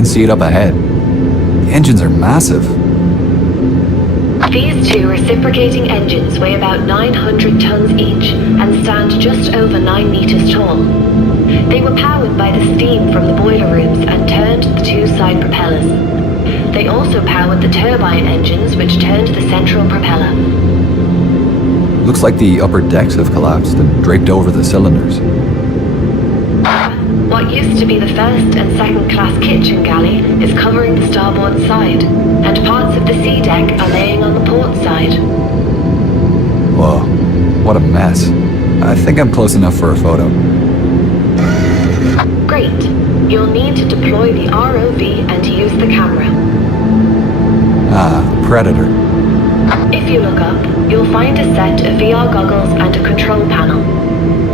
can see it up ahead. The engines are massive. These two reciprocating engines weigh about 900 tons each and stand just over 9 meters tall. They were powered by the steam from the boiler rooms and turned the two side propellers. They also powered the turbine engines which turned the central propeller. Looks like the upper decks have collapsed and draped over the cylinders. What used to be the first and second class kitchen galley is covering the starboard side, and parts of the sea deck are laying on the port side. Whoa, what a mess. I think I'm close enough for a photo. Great. You'll need to deploy the ROV and use the camera. Ah, Predator. If you look up, you'll find a set of VR goggles and a control panel.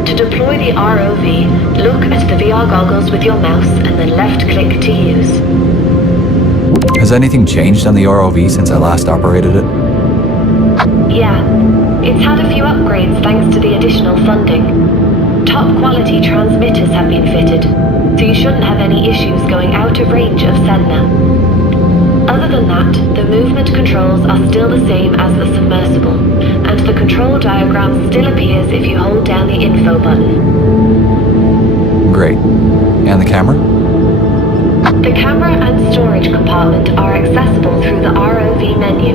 To deploy the ROV, look at the VR goggles with your mouse and then left-click to use. Has anything changed on the ROV since I last operated it? Yeah, it's had a few upgrades thanks to the additional funding. Top quality transmitters have been fitted, so you shouldn't have any issues going out of range of Sedna. Other than that, the movement controls are still the same as the submersible, and the control diagram still appears if you hold down the info button. Great. And the camera? The camera and storage compartment are accessible through the ROV menu.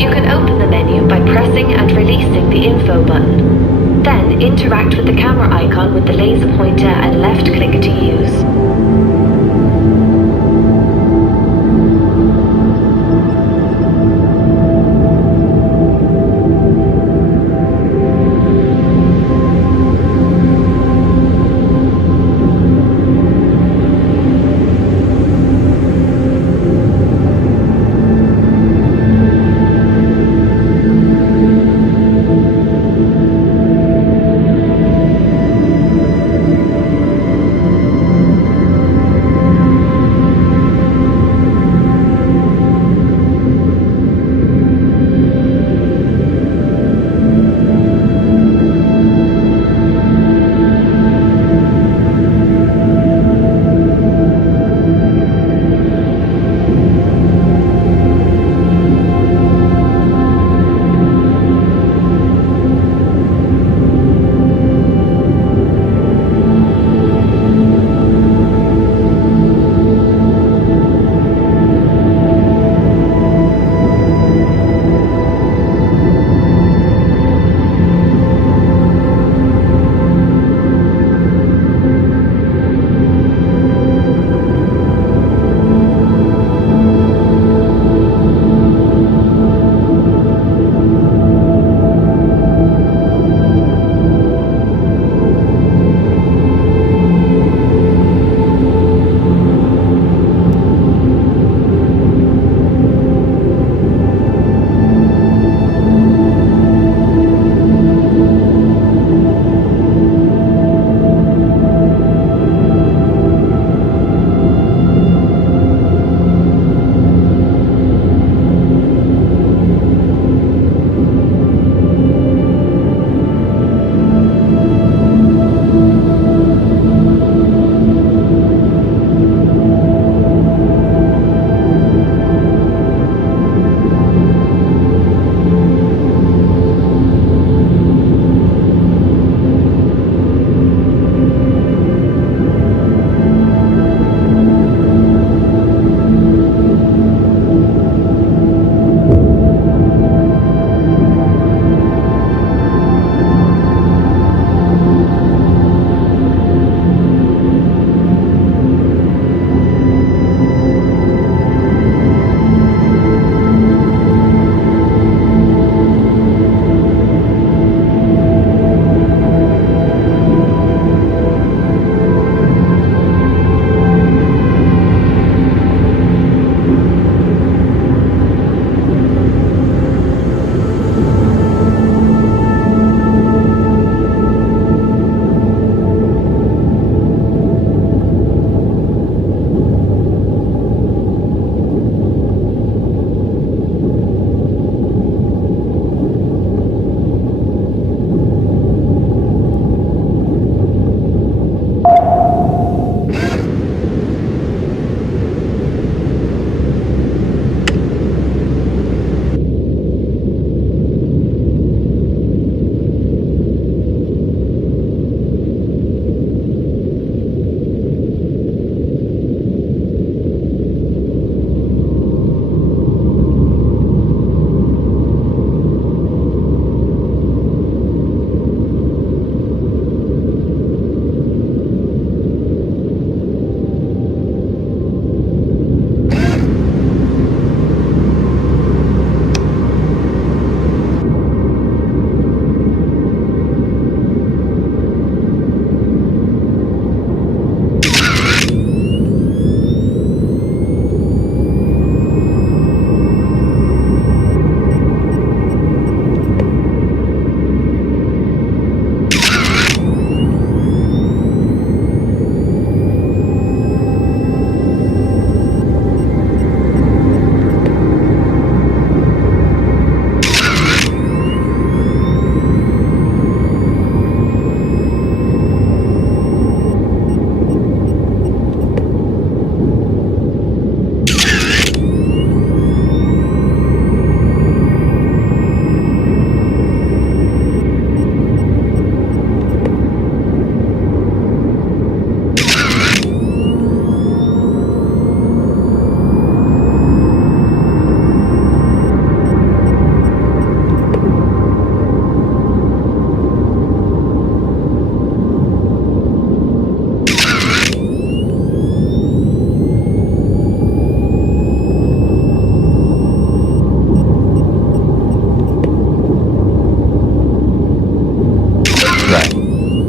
You can open the menu by pressing and releasing the info button. Then interact with the camera icon with the laser pointer and left click to use.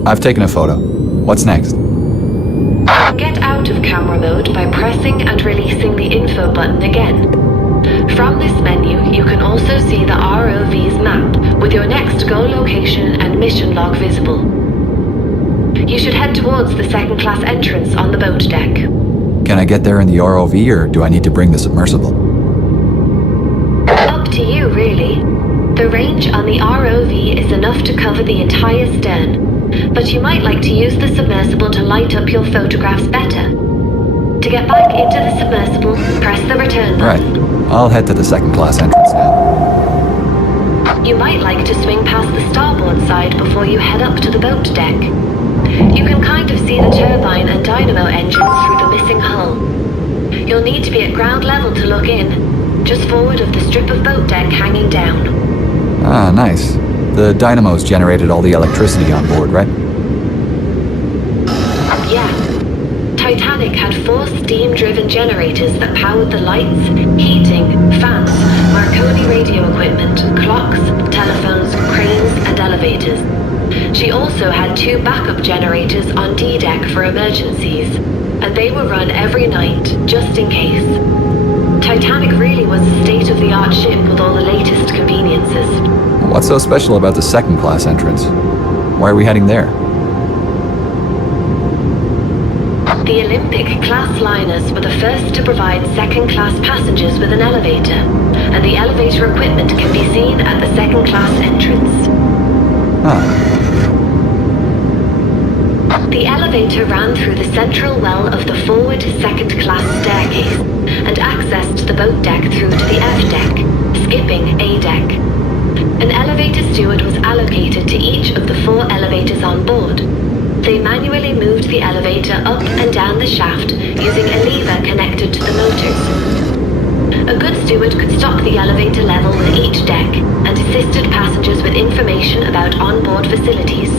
I've taken a photo. What's next? Get out of camera mode by pressing and releasing the info button again. From this menu, you can also see the ROV's map with your next goal location and mission log visible. You should head towards the second-class entrance on the boat deck. Can I get there in the ROV, or do I need to bring the submersible? Up to you, really. The range on the ROV is enough to cover the entire stern, but you might like to use the submersible to light up your photographs better. To get back into the submersible, press the return button. Right. I'll head to the second-class entrance now. You might like to swing past the starboard side before you head up to the boat deck. You can kind of see the turbine and dynamo engines through the missing hull. You'll need to be at ground level to look in, just forward of the strip of boat deck hanging down. Ah, nice. The dynamos generated all the electricity on board, right? Yeah. Titanic had 4 steam-driven generators that powered the lights, heating, fans, Marconi radio equipment, clocks, telephones, cranes, and elevators. She also had 2 backup generators on D-deck for emergencies, and they were run every night, just in case. Titanic really was a state-of-the-art ship with all the latest conveniences. What's so special about the second-class entrance? Why are we heading there? The Olympic-class liners were the first to provide second-class passengers with an elevator, and the elevator equipment can be seen at the second-class entrance. Ah. The elevator ran through the central well of the forward second-class staircase and accessed the boat deck through to the F deck, skipping A deck. An elevator steward was allocated to each of the 4 elevators on board. They manually moved the elevator up and down the shaft using a lever connected to the motors. A good steward could stop the elevator level with each deck and assisted passengers with information about onboard facilities.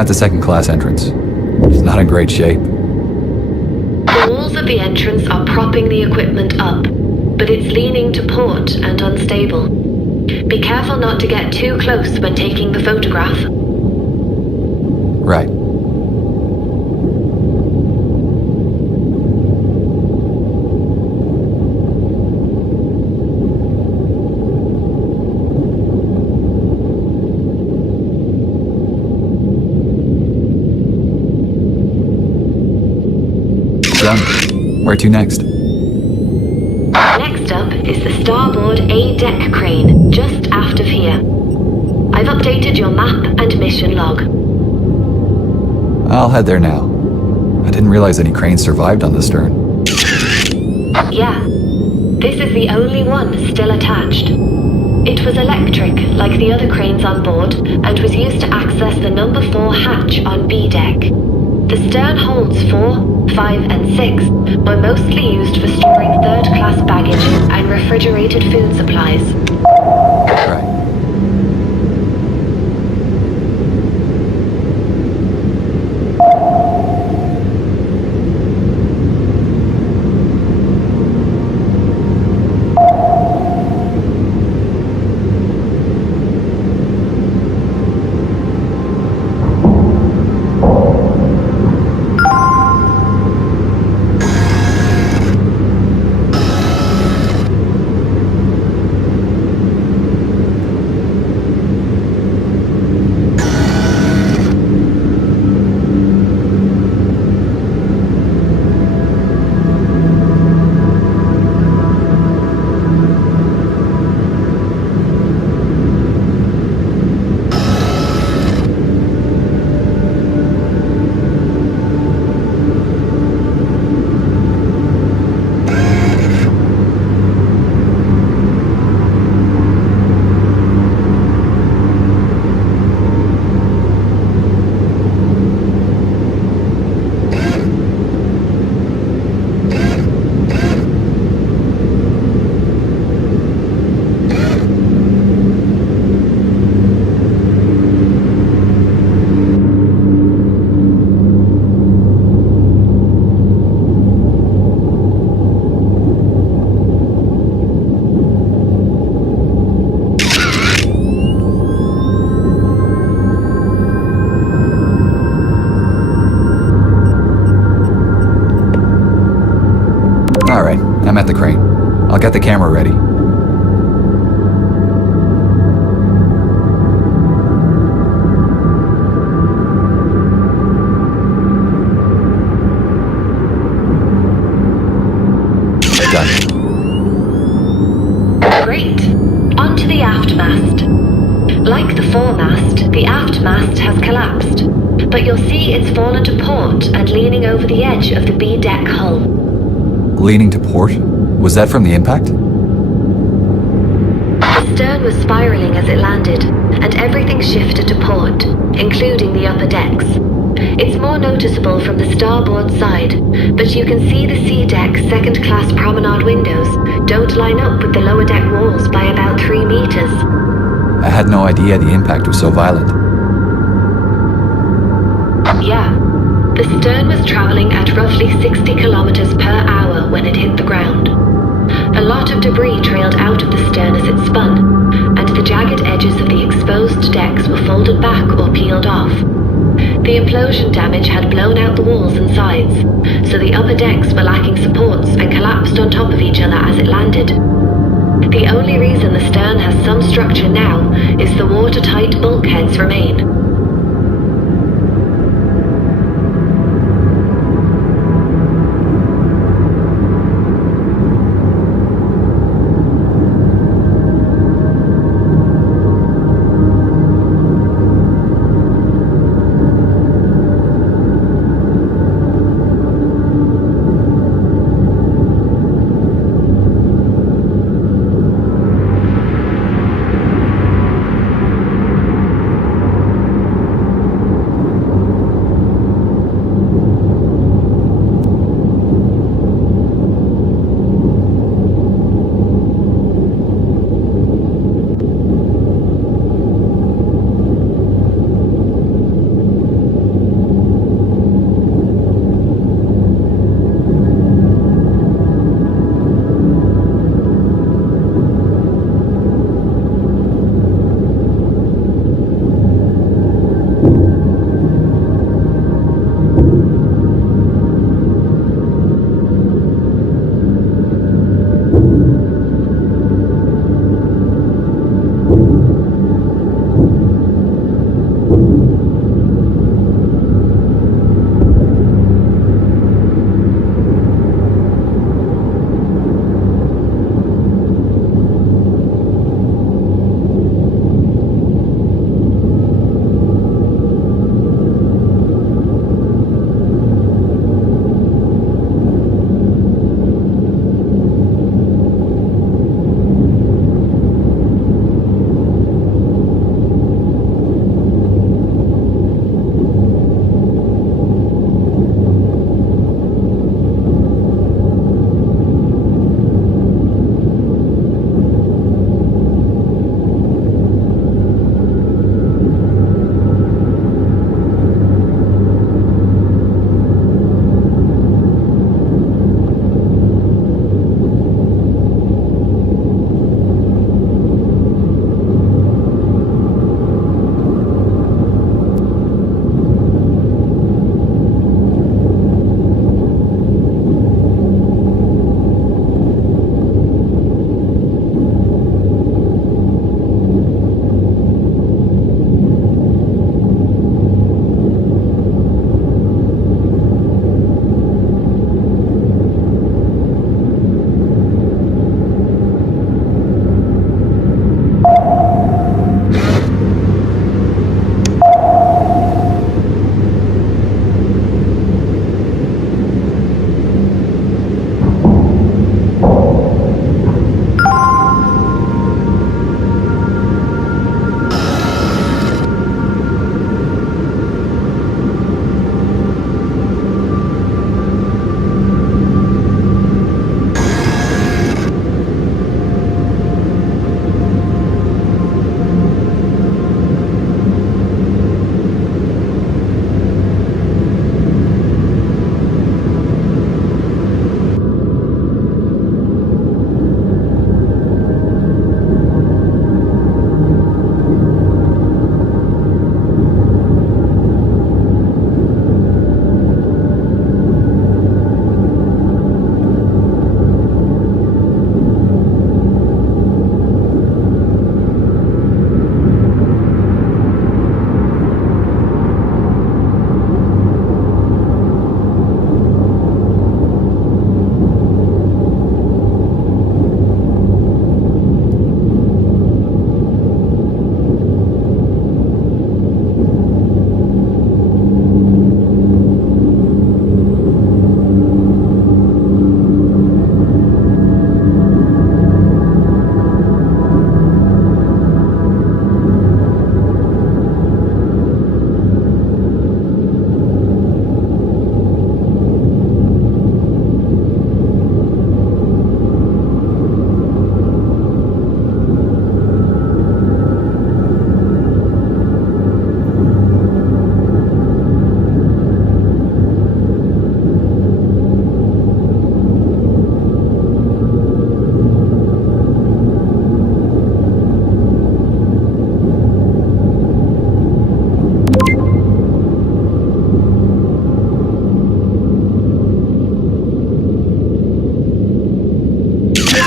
at the second class entrance. It's not in great shape. The walls of the entrance are propping the equipment up, but it's leaning to port and unstable. Be careful not to get too close when taking the photograph. Right. Done. Where to next? Next up is the starboard A-deck crane, just aft of here. I've updated your map and mission log. I'll head there now. I didn't realize any cranes survived on the stern. Yeah, this is the only one still attached. It was electric, like the other cranes on board, and was used to access the number 4 hatch on B-deck. The stern holds 4, 5, and 6 were mostly used for storing third-class baggage and refrigerated food supplies. Right. Alright, I'm at the crane. I'll get the camera ready. Done. Great. Onto the aft mast. Like the foremast, the aft mast has collapsed, but you'll see it's fallen to port and leaning over the edge of the B-deck hull. Leaning to port? Was that from the impact? The stern was spiraling as it landed, and everything shifted to port, including the upper decks. It's more noticeable from the starboard side, but you can see the C-deck second-class promenade windows don't line up with the lower deck walls by about 3 meters. I had no idea the impact was so violent. Yeah. The stern was traveling at roughly 60 kilometers per hour when it hit the ground. A lot of debris trailed out of the stern as it spun, and the jagged edges of the exposed decks were folded back or peeled off. The implosion damage had blown out the walls and sides, so the upper decks were lacking supports and collapsed on top of each other as it landed. The only reason the stern has some structure now is the watertight bulkheads remain.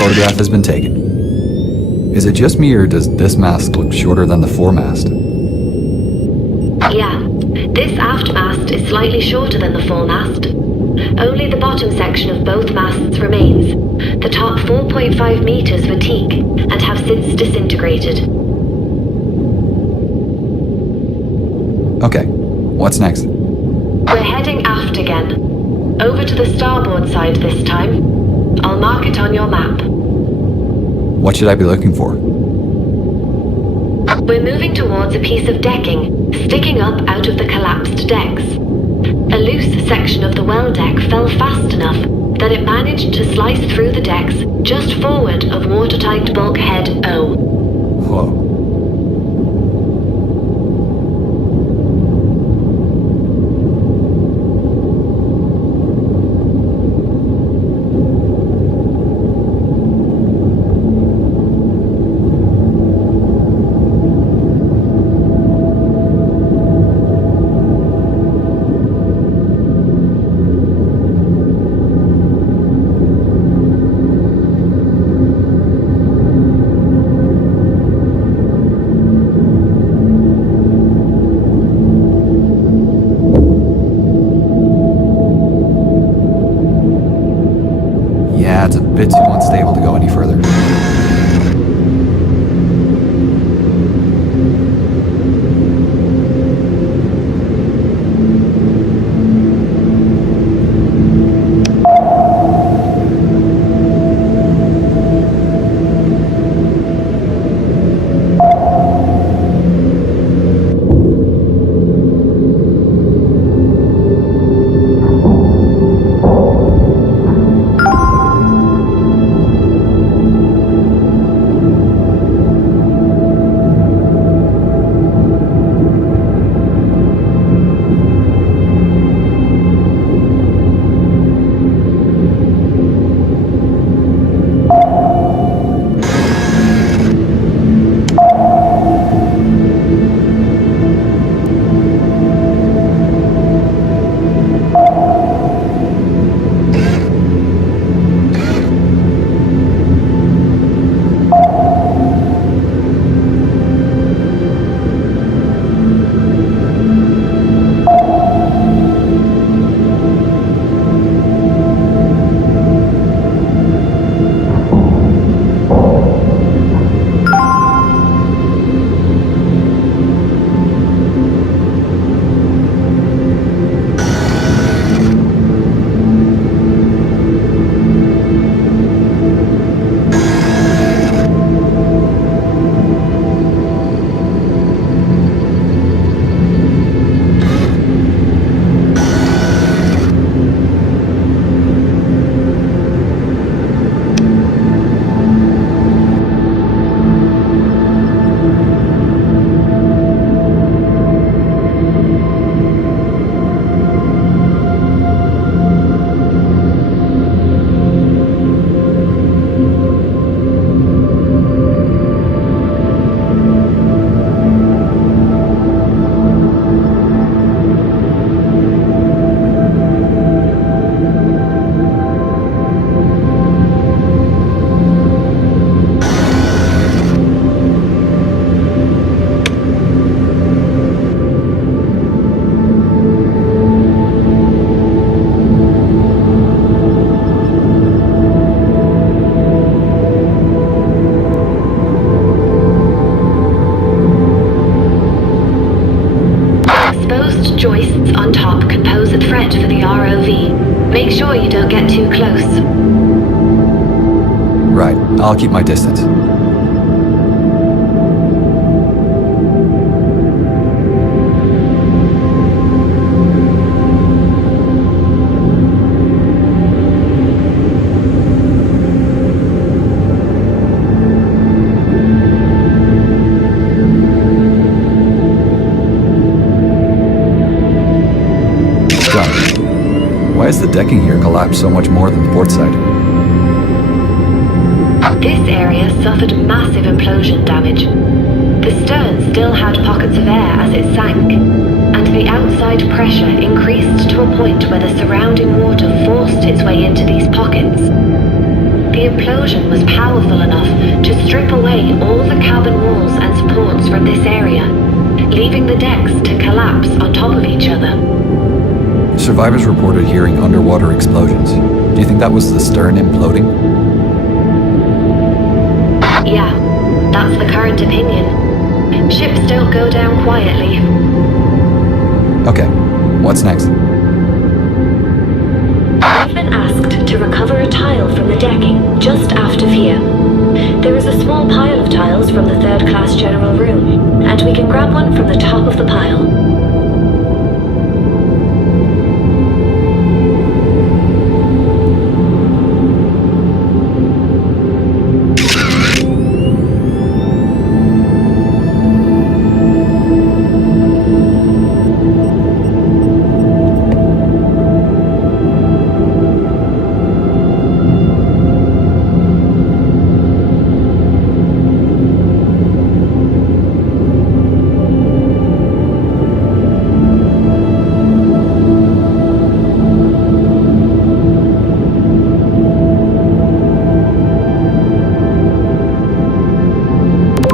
photograph has been taken. Is it just me, or does this mast look shorter than the foremast? Yeah, this aft mast is slightly shorter than the foremast. Only the bottom section of both masts remains. The top 4.5 meters were teak and have since disintegrated. Okay, what's next? We're heading aft again. Over to the starboard side this time. I'll mark it on your map. What should I be looking for? We're moving towards a piece of decking, sticking up out of the collapsed decks. A loose section of the well deck fell fast enough that it managed to slice through the decks just forward of watertight bulkhead O. Whoa. Yeah, it's a bit too unstable to go any further. Joists on top compose a threat for the ROV. Make sure you don't get too close. Right, I'll keep my distance. Why is the decking here collapsed so much more than the port side? This area suffered massive implosion damage. The stern still had pockets of air as it sank, and the outside pressure increased to a point where the surrounding water forced its way into these pockets. The implosion was powerful enough to strip away all the cabin walls and supports from this area, leaving the decks to collapse on top of each other. Survivors reported hearing underwater explosions. Do you think that was the stern imploding? Yeah, that's the current opinion. Ships don't go down quietly. Okay, what's next? We've been asked to recover a tile from the decking just aft of here. There is a small pile of tiles from the third-class general room, and we can grab one from the top of the pile.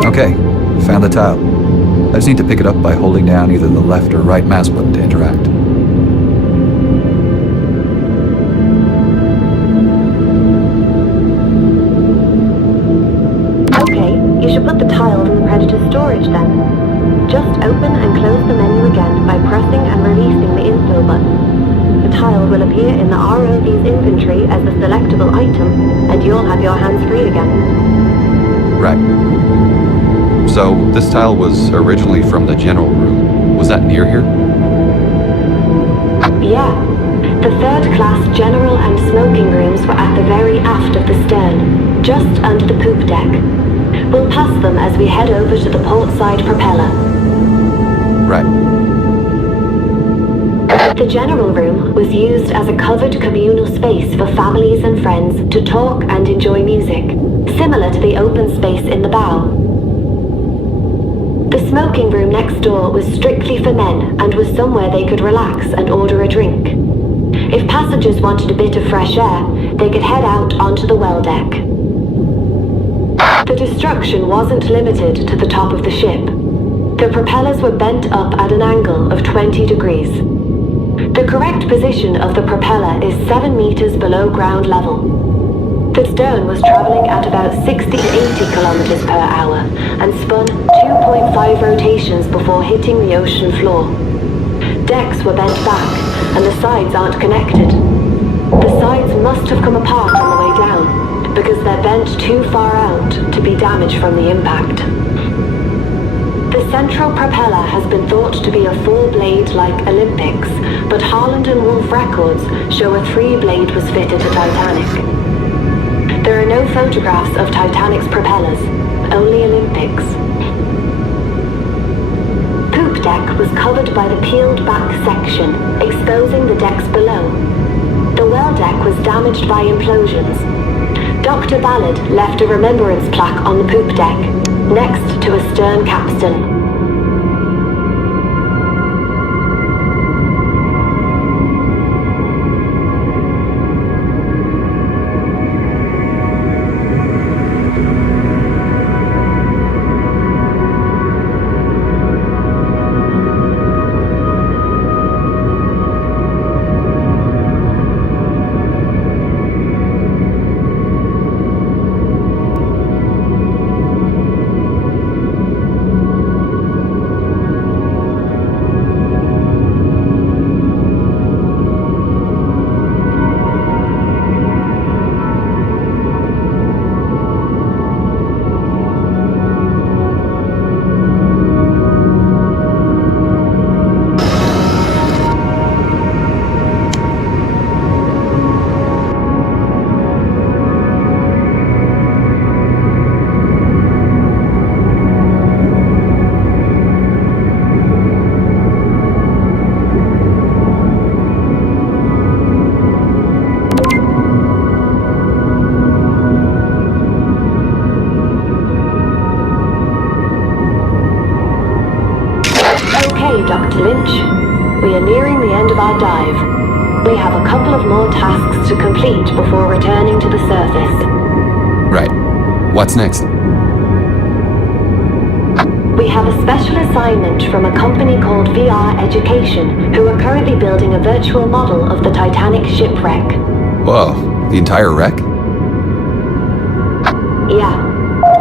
Okay, found the tile. I just need to pick it up by holding down either the left or right mouse button to interact. Okay, you should put the tiles in the Predator's storage then. Just open and close the menu again by pressing and releasing the info button. The tile will appear in the ROV's inventory as a selectable item, and you'll have your hands free again. Right. So, this tile was originally from the general room. Was that near here? Yeah. The third-class general and smoking rooms were at the very aft of the stern, just under the poop deck. We'll pass them as we head over to the port side propeller. Right. The general room was used as a covered communal space for families and friends to talk and enjoy music, similar to the open space in the bow. The smoking room next door was strictly for men and was somewhere they could relax and order a drink. If passengers wanted a bit of fresh air, they could head out onto the well deck. The destruction wasn't limited to the top of the ship. The propellers were bent up at an angle of 20 degrees. The correct position of the propeller is 7 meters below ground level. The stern was traveling at about 60 to 80 kilometers per hour and spun 2.5 rotations before hitting the ocean floor. Decks were bent back and the sides aren't connected. The sides must have come apart on the way down because they're bent too far out to be damaged from the impact. The central propeller has been thought to be a 4-blade like Olympics, but Harland and Wolff records show a 3-blade was fitted to Titanic. There are no photographs of Titanic's propellers, only Olympics. Poop deck was covered by the peeled back section, exposing the decks below. The well deck was damaged by implosions. Dr. Ballard left a remembrance plaque on the poop deck, next to a stern capstan. Dr. Lynch. We are nearing the end of our dive. We have a couple of more tasks to complete before returning to the surface. Right. What's next? We have a special assignment from a company called VR Education, who are currently building a virtual model of the Titanic shipwreck. Whoa, the entire wreck? Yeah.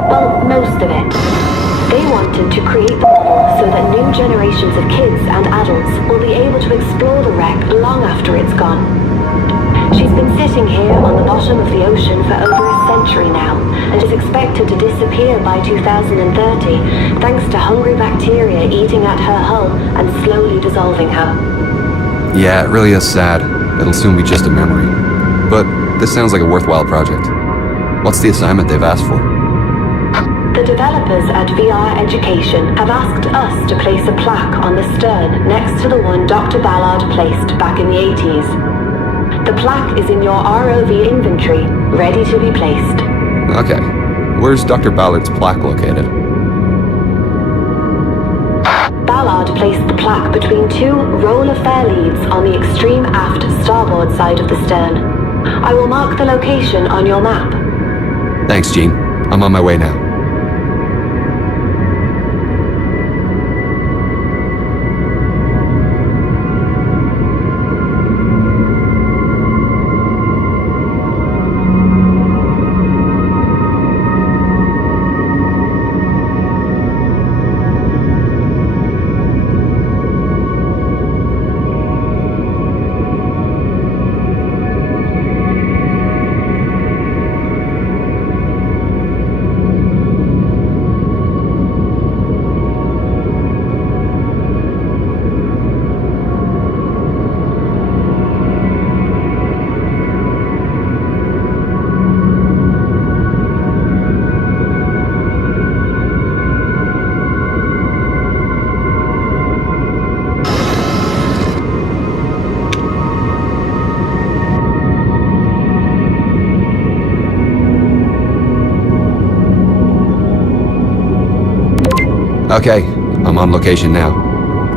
Well, most of it. They wanted to create the model so that new generations of kids and adults will be able to explore the wreck long after it's gone. She's been sitting here on the bottom of the ocean for over a century now, and is expected to disappear by 2030, thanks to hungry bacteria eating at her hull and slowly dissolving her. Yeah, it really is sad. It'll soon be just a memory. But this sounds like a worthwhile project. What's the assignment they've asked for? The developers at VR Education have asked us to place a plaque on the stern next to the one Dr. Ballard placed back in the 80s. The plaque is in your ROV inventory, ready to be placed. Okay. Where's Dr. Ballard's plaque located? Ballard placed the plaque between two roller fair leads on the extreme aft starboard side of the stern. I will mark the location on your map. Thanks, Gene. I'm on my way now. Okay, I'm on location now.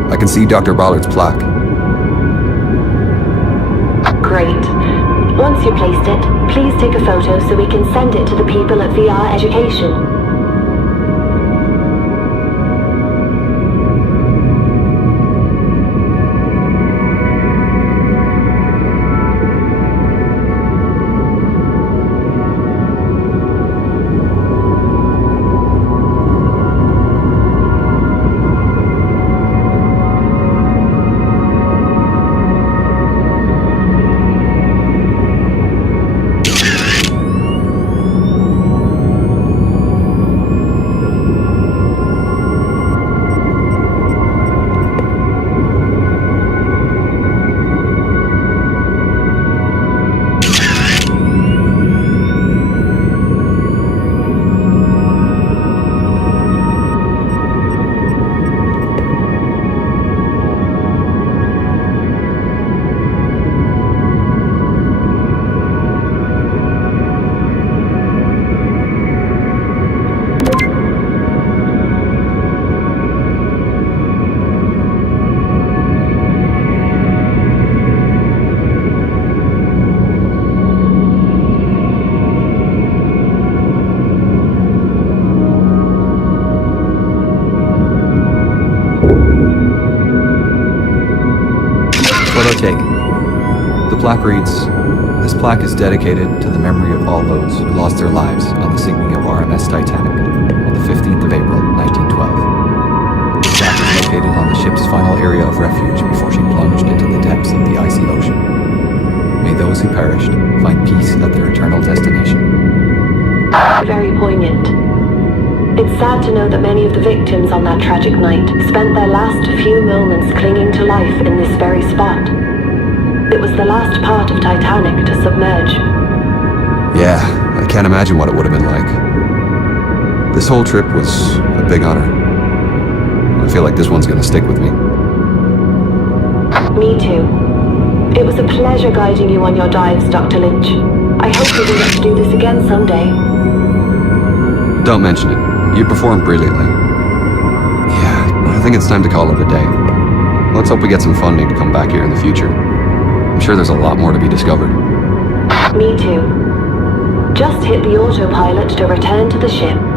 I can see Dr. Ballard's plaque. Great. Once you placed it, please take a photo so we can send it to the people at VR Education. Photo take. The plaque reads, "This plaque is dedicated to the memory of all those who lost their lives on the sinking of RMS Titanic on the 15th of April, 1912. The plaque is located on the ship's final area of refuge before she plunged into the depths of the icy ocean. May those who perished find peace at their eternal destination." Very poignant. It's sad to know that many of the victims on that tragic night spent their last few moments clinging to life in this very spot. It was the last part of Titanic to submerge. Yeah, I can't imagine what it would have been like. This whole trip was a big honor. I feel like this one's gonna stick with me. Me too. It was a pleasure guiding you on your dives, Dr. Lynch. I hope we will get to do this again someday. Don't mention it. You performed brilliantly. Yeah, I think it's time to call it a day. Let's hope we get some funding to come back here in the future. I'm sure there's a lot more to be discovered. Me too. Just hit the autopilot to return to the ship.